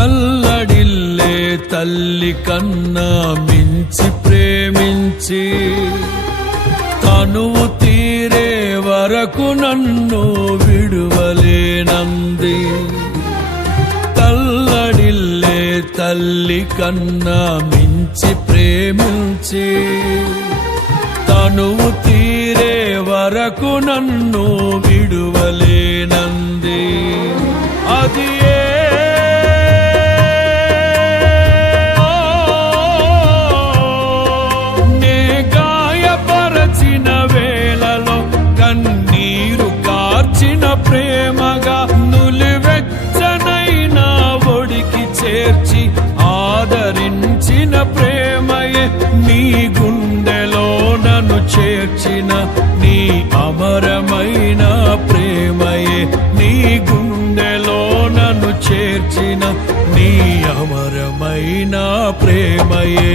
తల్లడిల్లే తల్లి కన్నా మించి ప్రేమించి తనువు తీరే వరకు నన్ను విడువలేనంది. తల్లడిల్లే తల్లి కన్నా మించి ప్రేమించి తనువు తీరే వరకు నన్ను విడువలేనంది. అది నే గాయపరచిన వేళలో కన్నీరు కార్చిన ప్రేమగా నులివెచ్చనైన ఒడికి చేర్చి ఆదరించిన ప్రేమయే నీ గుండెలో నన్ను చేర్చిన నీ అమరమైన ప్రేమయే నీ గుండెలో నన్ను చేర్చిన నీ అమరమైన ప్రేమయే.